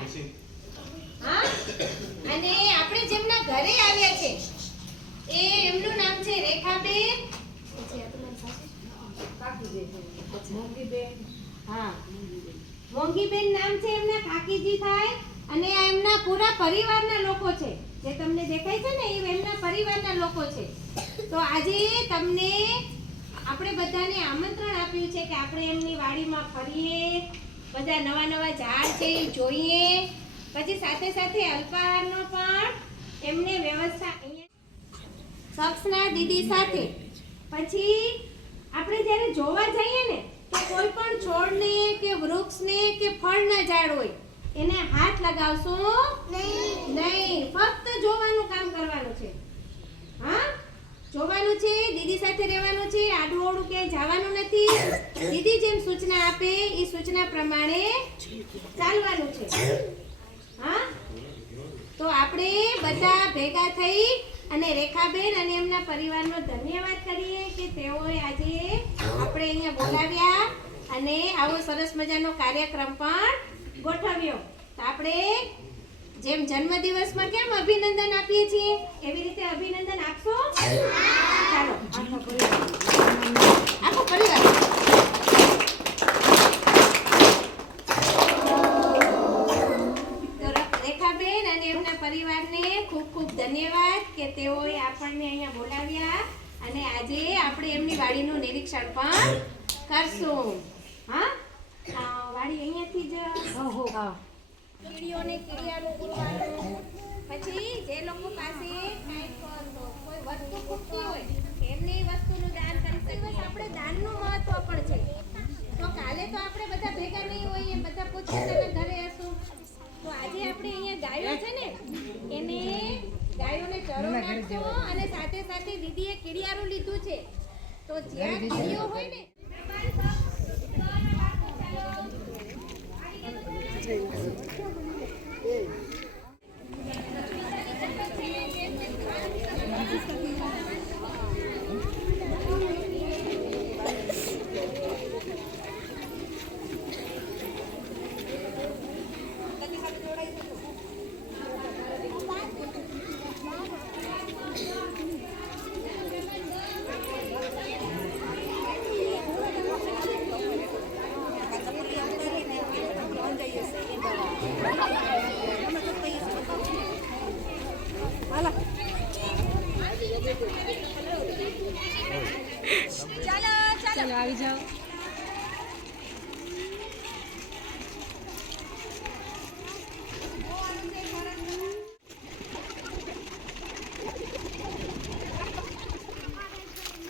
હા અને આપણે જેમના ઘરે આવ્યા છે એ એમનું નામ છે રેખાબેન હા મોંઘીબેન નામ છે એમના કાકીજી થાય અને આ એમના પૂરા પરિવારના લોકો છે જે તમને દેખાય છે ને એ એમના પરિવારના લોકો છે તો આજે તમને આપણે બધાને આમંત્રણ આપ્યું છે કે આપણે એમની વાડીમાં ફરીએ બધા નવા નવા ઝાડ છે એ જોઈએ પછી સાથે સાથે અલ્પાહારનો પણ એમને વ્યવસ્થા અહીંયા સક્ષના દીદી સાથે પછી આપણે જ્યારે જોવા જઈએ ને તો કોઈ પણ છોડને કે વૃક્ષને કે ફળના ઝાડ હોય એને હાથ લગાવશો નહીં ફક્ત જોવાનું કામ કરવાનું છે હા જોવાનું છે દીદી સાથે રહેવાનું છે આડું ઓડું ક્યાંય જવાનું નથી દીદી જેમ સૂચના આપે એ સૂચના પ્રમાણે ચાલવાનું છે હા તો આપણે બધા ભેગા થઈ અને રેખાબેન અને એમના પરિવારનો ધન્યવાદ કરીએ કે તેઓએ આજે આપણે અહીંયા બોલાવ્યા અને આવો સરસ મજાનો કાર્યક્રમ પણ ગોઠવ્યો તો આપણે જેમ જન્મદિવસમાં કેમ અભિનંદન આપીએ છીએ એવી રીતે અભિનંદન આપશો ચાલો આખો પરિવાર રેખાબેન અને એમના પરિવારને ખૂબ ખૂબ ધન્યવાદ કે તેઓએ આપણને અહીંયા બોલાવ્યા અને આજે આપણે એમની વાડીનું નિરીક્ષણ પણ કરશું હા વાડી અહીંયાથી જ કીડીઓને કીડિયાનું પૂરવાનું પછી જે લોકો પાસે કોઈ વસ્તુ ખૂટતી હોય એમને એ વસ્તુનું દાન કરી શકીએ આપણે દાનનું મહત્વ પણ છે તો કાલે તો આપણે બધા ભેગા નહીં હોઈએ બધા પોતપોતાના ઘરે હશું તો આજે આપણે અહીંયા ગાયો છે ને એને ગાયોને ચરો નાખશો અને સાથે સાથે દીદીએ કીડિયારું લીધું છે તો જ્યાં કીડીઓ હોય ને ચાલો આવી જાઓ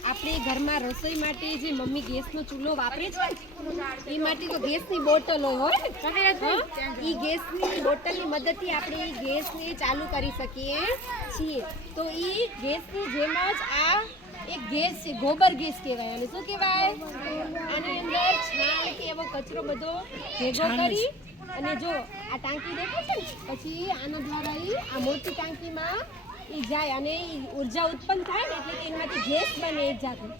આપણે ઘરમાં રસોઈ માટે જે મમ્મી ગેસનો ચૂલો વાપરે છે એ માટે તો ગેસની બોટલ હોય ને એ ગેસની બોટલની મદદથી આપણે ગેસને ચાલુ કરી શકીએ છીએ તો એ ગેસની જેમ જ આ એક ગેસ છે ગોબર ગેસ કહેવાય અને શું કહેવાય આની અંદર છાણ કે એવો કચરો બધો ભેગો કરી અને જો આ ટાંકી દેખાય છે ને પછી આના દ્વારા આ મોટી ટાંકીમાં એ જાય અને ઉર્જા ઉત્પન્ન થાય ને એટલે એમાંથી ગેસ બને એક જાતનું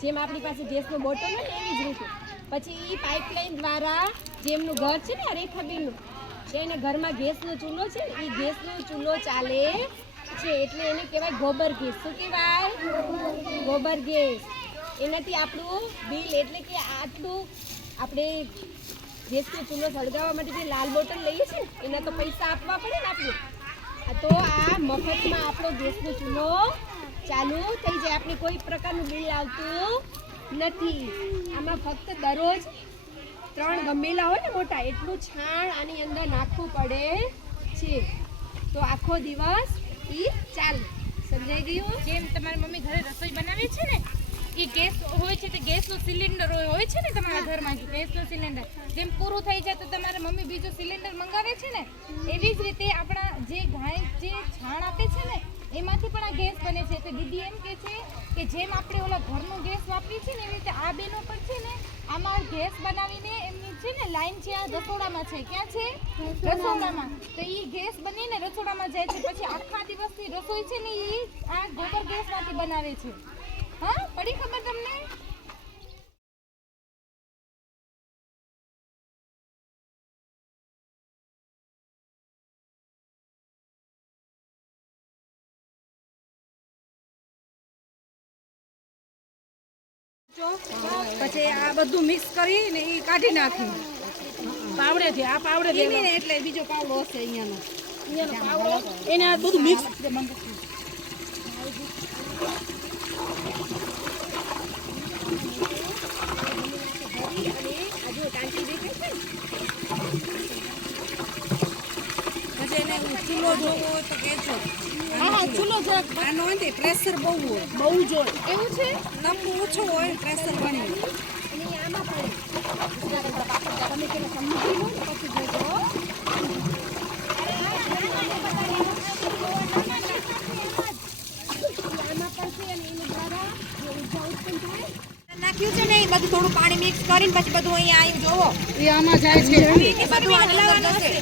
જેમ આપણી પાસે ગેસનો બોટલ હોય ને એવી જ રીતે પછી એ પાઇપલાઇન દ્વારા જે એમનું ઘર છે ને રેખાબેનનું એના ઘરમાં ગેસનો ચૂલો છે ને એ ગેસનો ચૂલો ચાલે છે એટલે એને કહેવાય ગોબર ગેસ શું કહેવાય ગોબર ગેસ એનાથી આપણું બિલ એટલે કે આટલું આપણે ગેસનો ચૂલો સળગાવવા માટે જે લાલ બોટલ લઈએ છીએ ને એના તો પૈસા આપવા પડે ને આપણે તો આ મફતમાં આપણો ગેસનો ચૂલો ચાલુ થઈ જાય આપણે કોઈ પ્રકારનું બિલ આવતું નથી આમાં ફક્ત દરરોજ 3 ગમેલા હોય ને મોટા એટલું છાણ આની અંદર નાખવું પડે છે તો આખો દિવસ ઈ ચાલે સમજાઈ ગયું જેમ તમારી મમ્મી ઘરે રસોઈ બનાવે છે ને એ ગેસ હોય છે તે ગેસનું સિલિન્ડર હોય છે ને તમારા ઘરમાં ગેસનું સિલિન્ડર જેમ પૂરું થઈ જાય તો તમારા મમ્મી બીજું સિલિન્ડર મંગાવે છે ને એવી જ રીતે આપણા જે ગાય જે છાણ આપે છે ને એમાંથી પણ આ ગેસ બને છે તો દીદી એમ કહે છે કે જેમ આપણે ઓલા ઘરનો ગેસ વાપરીએ છીએ ને એવી રીતે આ બેનો પણ છે ને આમાં ગેસ બનાવીને એમની છે ને લાઈન છે આ રસોડામાં છે ક્યાં છે રસોડામાં તો એ ગેસ બનીને રસોડામાં જાય છે પછી આખા દિવસની રસોઈ છે ને એ આ ગોબર ગેસમાંથી બનાવે છે હા પડી ખબર તમને પછી આ બધું મિક્સ કરીને એ કાઢી નાખી પાવડેથી આ પાવડે ને એટલે બીજો પાવડો હશે અહીંયાનો પાવડો એને આ બધું મિક્સ પછી એને ચૂલો જોવો હોય તો કહેજો ચૂલો છે આનો અંતે પ્રેશર બહુ હોય બહુ જ હોય એવું છે નમવું ઓછું હોય પ્રેશર ઘણી નાખ્યું છે ને એ બધું થોડું પાણી મિક્સ કરીને પછી બધું અહીંયા આવ્યું જોવો એ આમાં જાય છે એ બધું હલાવવાનું હશે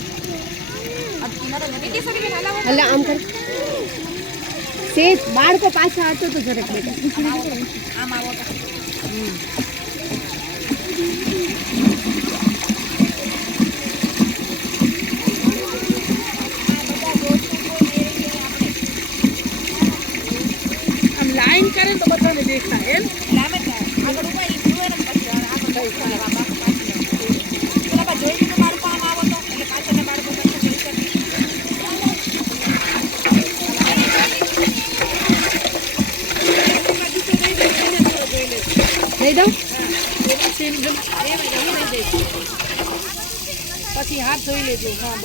એટલે આમ કર સેજ બાળકો પાછા હતો તો જરાક આમ આવો આમ લાઈન કરે તો બધાને દેખાય એમ લાવે તો આગળ ઉભા ઈ જુએ ને પછી આગળ થઈ ચાલે બાપા પાછળ પેલા જોઈ લીધું બાળકો આમ આવો તો એટલે પાછળના બાળકો પાછળ જોઈ શકે લઈ દઉં પછી હાથ ધોઈ લેજો હા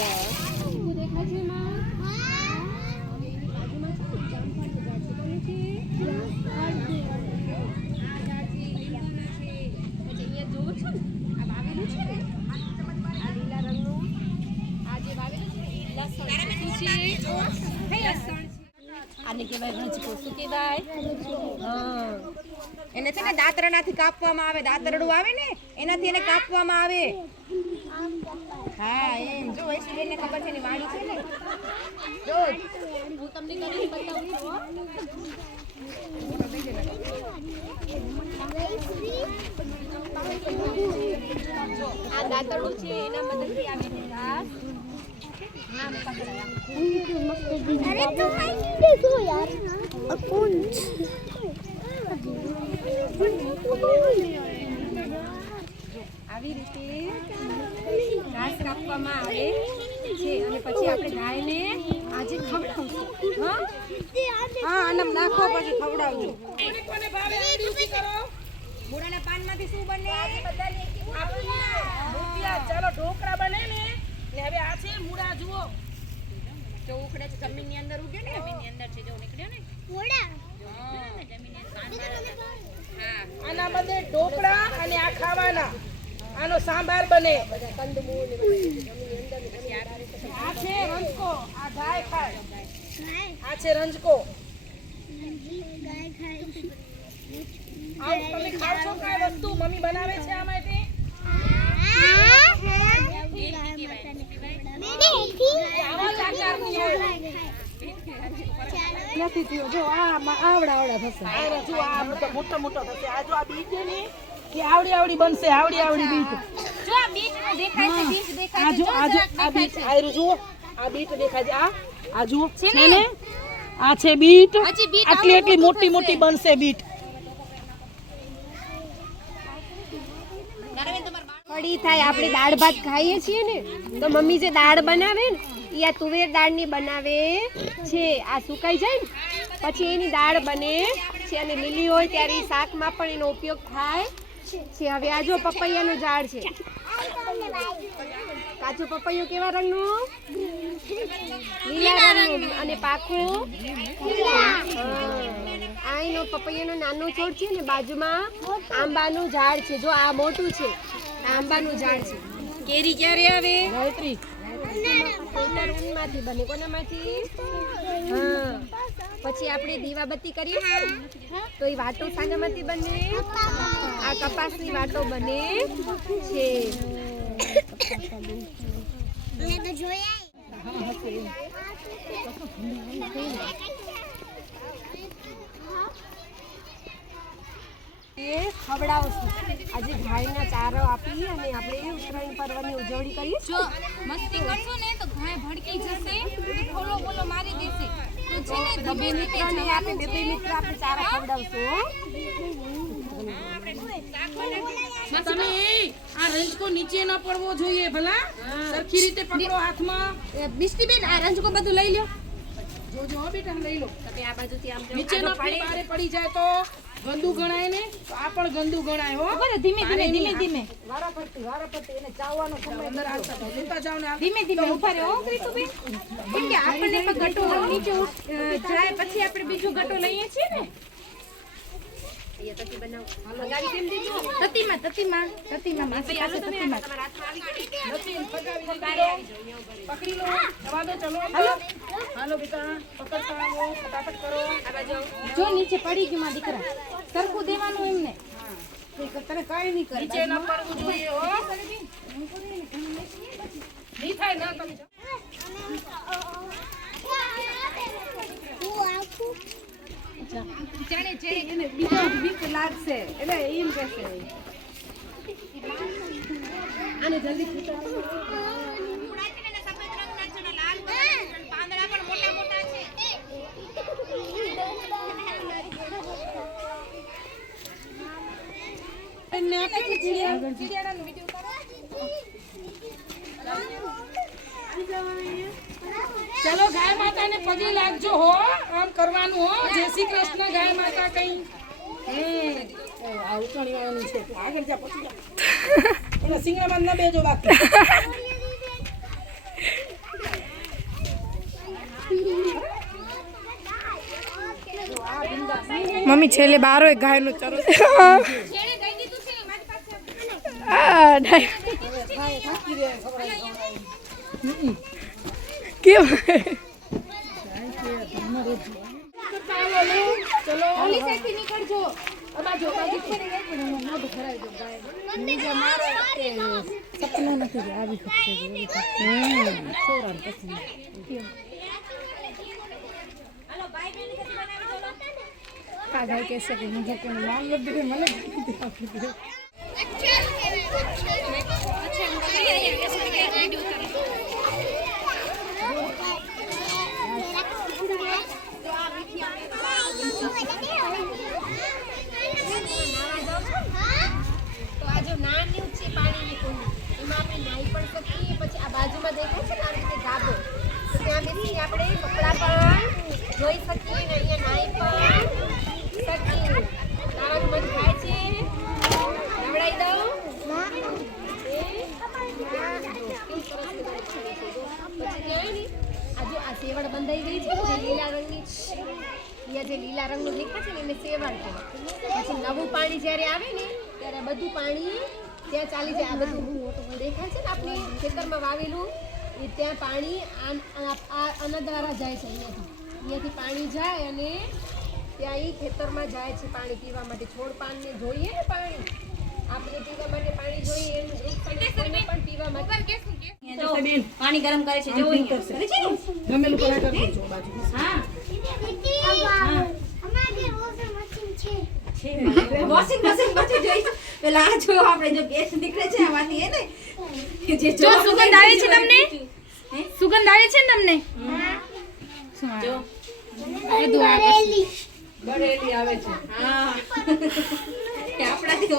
બસ આને કહેવાય રંજકો શું કહેવાય એને છે ને દાંતરડાથી કાપવામાં આવે દાંતરડું આવે ને એનાથી એને કાપવામાં આવે હા એમ જો એસીબેનને ખબર છે ને વાડી છે ને જો હું તમને કરીને બતાવું છું આ દાંતરડું છે એના મદદથી આવે છે ઘાસ હા મેં પકડાયા अरे तू देखो यार कौन આવી રીતે ઘાસ કાપવામાં આવે છે અને પછી આપણે ગાયને આજે ખવડાવશું હા હા આને નાખો પછી ખવડાવજો મૂળાના પાનમાંથી શું બને રૂપિયા ચાલો ઢોકળા બને ને હવે આ છે મૂળા જુઓ જો ઉખડે છે જમીનની અંદર ઉગ્યો ને જમીનની અંદર છે જો નીકળ્યો ને मोड़ा જમીનની પાન હા આના બધે ઢોકળા અને આ ખાવાના આનો સાંભાર બને આ છે રંજકો આ ગાય ખાય આ છે રંજકો गाय खाए આ તમે ખાવ છો કઈ વસ્તુ મમ્મી બનાવે છે આમાંથી નથી થયો જો આ આવડા થશે આ જો આ મોટો મોટો થશે આ જો આ બીજ છે ને એ આવડી બનશે આવડી બીજ જો આ બીજ દેખાય છે બીજ દેખાય આ છે જો આ બીજ આયરું જુઓ આ બીટ દેખાય છે આ જુઓ છે છે ને આ છે બીટ હજી બીટ આટલી મોટી મોટી બનશે બીટ કઢી થાય આપણે દાળ ભાત ખાઈએ છીએ ને તો મમ્મી જે દાળ બનાવે ને એ આ તુવેર દાળની બનાવે છે આ સુકાઈ જાય ને પછી એની દાળ બને છે અને લીલી હોય ત્યારે એ શાકમાં પણ એનો ઉપયોગ થાય છે હવે આ જો પપૈયાનું ઝાડ છે કાચું પપૈયું કેવા રંગનું લીલા રંગનું અને પાકું આ એનો પપૈયાનો નાનો છોડ છે ને બાજુમાં આંબાનું ઝાડ છે જો આ મોટું છે આ આંબાનું ઝાડ છે કેરી ક્યારે આવે ગાયત્રી ઊનમાંથી બને કોનામાંથી હા પછી આપણે દીવાબત્તી કરીએ છીએ તો એ વાટો શાનામાંથી બને આ કપાસની વાટો બને છે मैं तो जोया એ ખવડાવશું આજે ગાયના ચારો આપી અને આપણે ઉત્તરાયણ પર્વની ઉજવણી કરીએ જો મસ્તી કરશો ને તો ગાય ભડકી જશે તો ફોલો બોલો મારી દેશે તો છે ને બે મિત્રને આપણે બે મિત્ર આપણે ચારા ખવડાવશું તમે આ રંજકો નીચે ન પડવો જોઈએ ભલા સરખી રીતે પકડો હાથમાં મિષ્ટીબેન આ રંજકો બધું લઈ લો. જોજો હો બેટા લઈ લો તમે આ બાજુથી આમ નીચે ન બારે પડી જાય તો ગંદુ ગણાય ને તો આ પણ ગંદુ ગણાય હો ધીમે ધીમે ધીમે વારાફરતી એને ચાવવાનો સમય અંદર આવતા થાય. લેતા જાઓ ને ધીમે ધીમે ઉભા રહો ક્રિતુબેન. કેમ કે આપણને પણ ગટો નીચે જાય પછી આપણે બીજો ગટો લઈએ છીએ ને. અહીંયા તકી બનાવો. લગાવી કેમ દીધું? તતીમાં માસી પાસે તતીમાં. તમારા હાથમાં આવી ગઈ. નથી ફગાવી પકડી લો જવા દો ચલો હાલો બેટા પકડતા આવો ફટાફટ કરો આ બાજુ આવો. જો નીચે પડી ગયું માં દીકરા સરખું દેવાનું એમને. તમે કઈ નહીં કરે નીચે ન પડવું જોઈએ હો નહીં થાય ના તમે જાણે એને બીજા બીક લાગશે એટલે એમ કહેશે આને જલ્દી ફૂટો. ચલો ગાય માતાને પગે લાગજો હો આમ કરવાનું હો જય શ્રી કૃષ્ણ ગાય માતા કઈ આ ઉતરણી વાળાનું છે આગળ જા પછી જા એના સિંગડામાં ન બેજો બાકી મમ્મી છેલ્લે બારો એક ગાય નું ચરો કેમ ઓલી સાઈડથી નીકળજો. આ ગાય કહેશે કે મુझे કોઈ નામ મત દે મને તો આ જો નાની છે પાણીની કુંડી એમાં આપણે નાહી પણ શકીએ. પછી આ બાજુમાં દેખાય છે ને આ રીતે ધાબો તો ત્યાં બેસી આપણે કપડાં પણ ધોઈ શકીએ ને અહીંયા નાહી પણ શકીએ. નાવાનું મન થાય છે નવડાવી દઉં. પછી કહેવાય ને આ જો આ સેવડ બંધાઈ ગઈ છે જે લીલા રંગની અહીંયા જે લીલા રંગનું દેખાય છે ને એને સેવડ કહેવાય. પછી નવું પાણી જ્યારે આવે ને ત્યારે બધું પાણી ત્યાં ચાલી જાય. આ બધું દેખાય છે ને આપણે ખેતરમાં વાવેલું એ ત્યાં પાણી આના દ્વારા જાય છે. અહીંયાથી પાણી જાય અને ત્યાં એ ખેતરમાં જાય છે પાણી પીવા માટે. છોડ પાનને જોઈએ ને પાણી આપણે પીવા માટે પાણી જોઈએ એમ એક પણ પીવા માટે પાણી ગરમ કરે છે જોવો અહીંયા કરે છે ને ગમેલું કરા કરી દેજો બાજુ હા વોશિંગ મશીન પછી જોઈ પેલા આ જો આપણે જો ગેસ નીકળે છે આમાંથી હે ને જે જો સુગંધ આવે છે તમને? સુગંધ આવે છે ને તમને? જો બધું આવે છે. બળેલી આવે છે હા આપણાથી